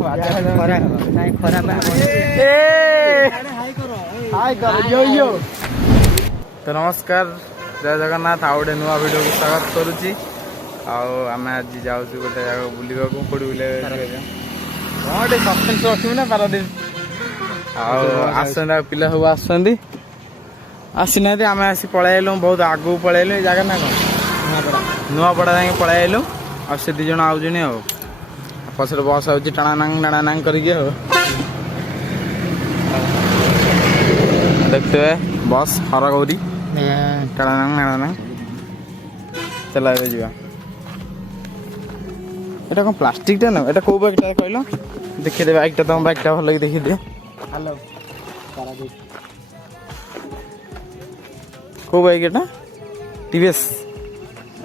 तो नमस्कार जय जगन्नाथ आउ गोटे नुआ वीडियो को स्वागत करुच्ची आम आज जाऊँ गोटे जगह बुलवा कौट बुले हाँ ये सस्पेन्स रखी ना पारादीप आस पिला सब आसना आम आसी पलैलु बहुत आगू पलैलु ये जगह ना कौन नुआपड़ा जाए पलैलु आ से दी जन आउन पछे बस आउँ टाणानांग करके देखते हुए बस हर गौरी टाणानांग चला जा এটা কোন প্লাস্টিকটা না এটা কোন ব্যাগটা কইলো দেখি দে ব্যাগটা তো ব্যাগটা ভালো লাগি দেখি দে হ্যালো সারা দে কোন ব্যাগ এটা টিভিএস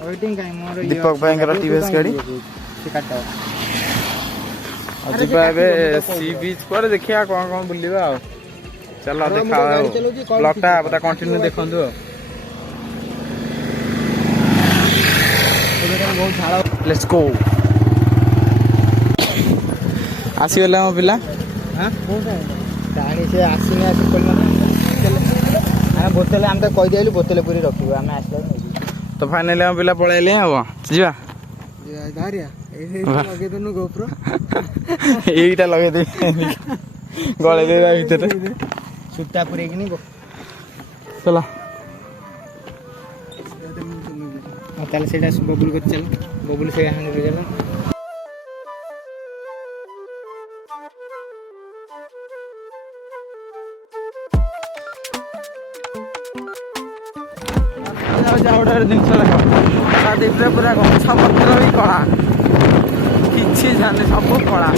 ওয়েটিং কাই মোর দীপক ভাইଙ୍କର টিভিএস গাড়ি কাটটা আজি পাবে सी बीच पर देखिया कोन कोन बुलिबा आ चलो देखा ब्लॉगटा पता कंटिन्यू देखंदु लेट्स गो आसीगला मो पिला हाँ से आसने बोतल आम तो कही दिलु बोतल पूरी रखू आम आस तो फाइनाली हम पिला पलैले हम जा এইটা লগাই দে গলে দে ভিতরে সুটটা পুরে কিনি চলো তাহলে সেটা ববুল করতে চল ববুল সে হাঙ্গে রে গেল जाओ जिनस देख पूरा गछ पत्र भी कला कि जाने सब कला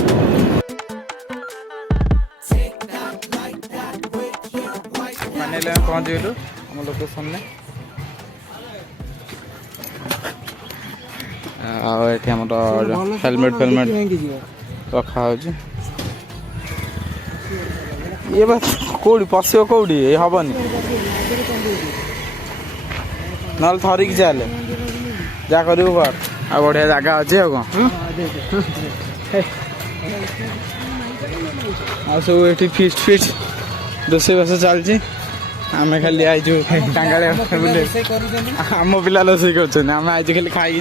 फाइनली पहुँच गलु आम लोकेशन में हेलमेट फेलमेट रखा ये बात कौड़ी पशु कौड़ी हेनी ना थरिक चले जा कर बढ़िया जगह अच्छे कौन सब ये फिस्ट फिस्ट रोसे बास चलती आम खाली आईचु टांगा आम पिला रोसे कर आईचु खाली खाई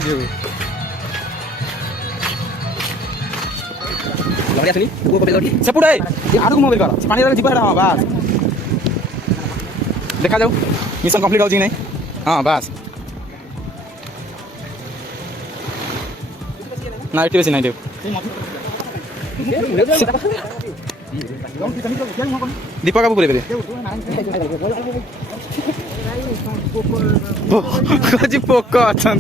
सेपटे आड़ को मोबाइल कर पानी जीव हाँ बास देखा जाऊ मिशन कम्प्लीट हो नहीं हाँ बास ना ये बेसी नहीं दीपक बाबू पूरे पोक अच्छा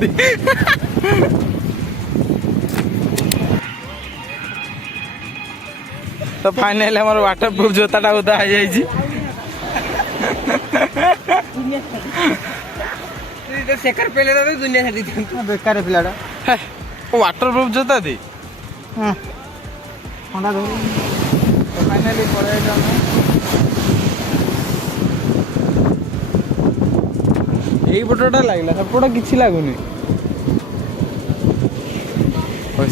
तो फाइनल हमारे वाटर प्रूफ जोता उदा हो जाए शेखर पहले तो दुनिया छाड़ी बेकार पिलाटा वाटर प्रूफ जोता थी ठंडा धर फाइनाली यही पटटा लगला सपट कि लगुनि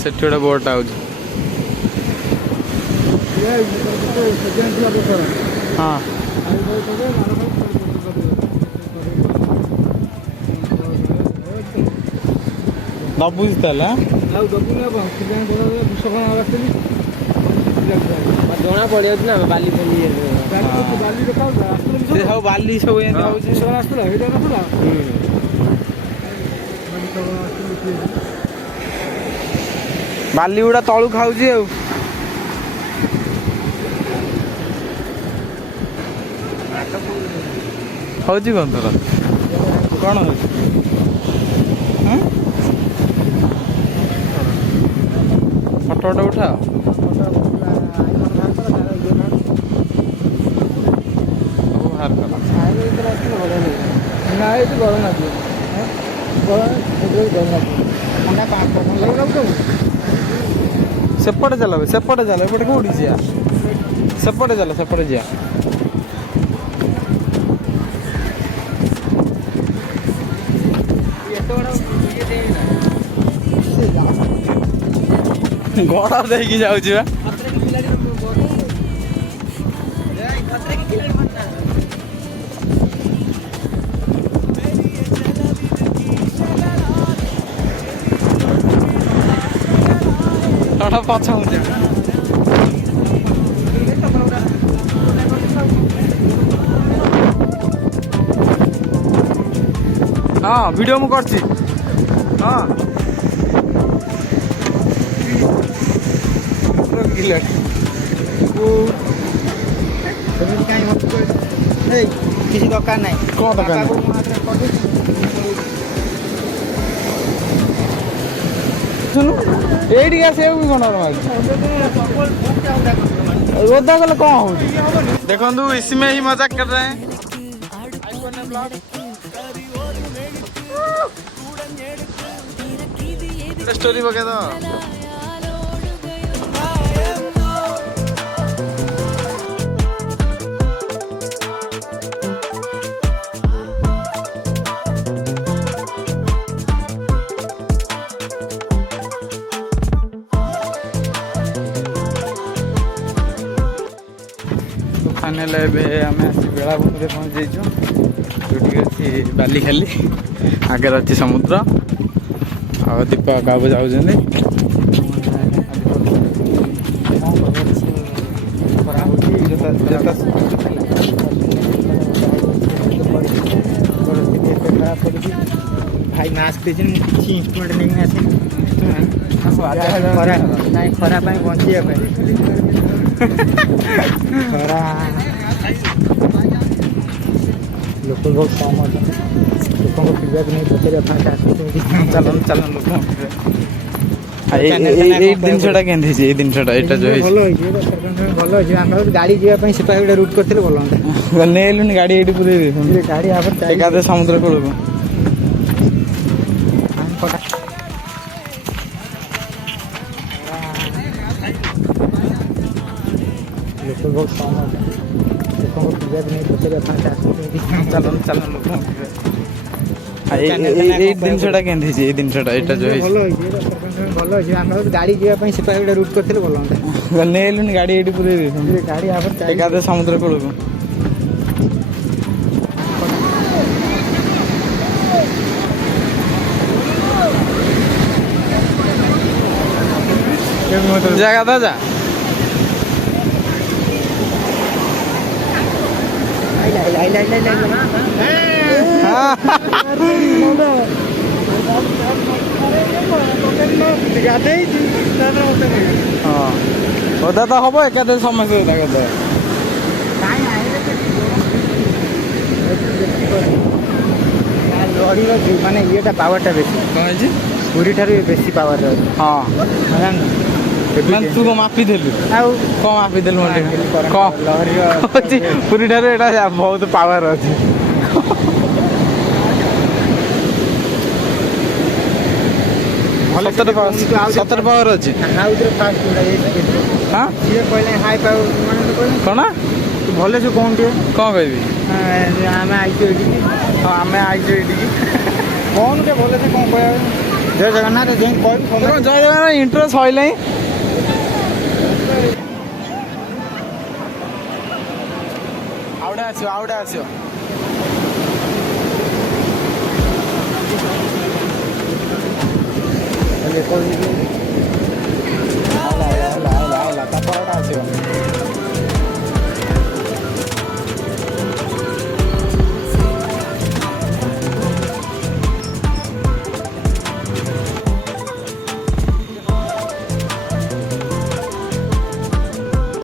से गोटे बोर्डटा हो हाँ दबुज जना पड़ ना बाली सब बाली सब बाली गुड़ा तलू खाऊ हूँ कौन तोर कौन हो फटो फटो उठा सेपटे चल सेपटे चल एपटे कौटी जा सेपटे चल सेपटे जा गड़ा देखी जाऊँ ପଛ ହଁ ଭିଡ଼ିଓ ମୁଁ କରିଛି ହଁ କିଛି ଦରକାର ନାହିଁ କ'ଣ ଦରକାର ନାହିଁ? ଶୁଣୁ ଏଇଠିକି ଆସିବାକୁ ବି କ'ଣ ଓଦା କଲେ କ'ଣ ହଉଛି ଦେଖନ୍ତୁ इसमें ही मजाक कर रहे हैं स्टोरी वगैरह फाइनाल आम आसी बेलाभूमि पहुँच जाइए जोटी अच्छी बाली खाली आगे अच्छी समुद्र आ दीपा बाबू जाऊँ भाई मास्क किसी इंस्ट्रुमेंट नहीं आसे खरा नहीं खरा बंचिया खरा लोक बहुत कम लोक पीवा नहीं पचारे चलन चलन लोक जिनसा के जिनसा भल भल गाड़ी जावाई से गोटे रुट करते भल हाँ नहीं गाड़ी ये पूरे गाड़ी एकादे समुद्र कूल को लोक बहुत कम लोक पीवा नहीं पचारे चलन चलन लोक जिनसा के जिनसा भल गाड़ी जावाई से गोटे रुट करते भल हाँ नहीं गाड़ी ये पूरे गाड़ी एकादे समुद्र कूल को जगह था जा ओदा तो हम एकादे समस्या ओदा कर लड़ी माने ये पावरटा बेसी कौन पूरी ठार बेसी पावर हाँ जान तू को मापी देलु कौन मापी देलु लहरी पूरी ठार एटा बहुत पावर अच्छी सतर पावर अच्छी हाँ हाई पावर कौन भले से कौन टे कौन कह आम आईचु आम आईचु कौन के भले से कौन कह जय जगन्नाथ जय जगन्नाथ इंट्रो सैला आउडे आसो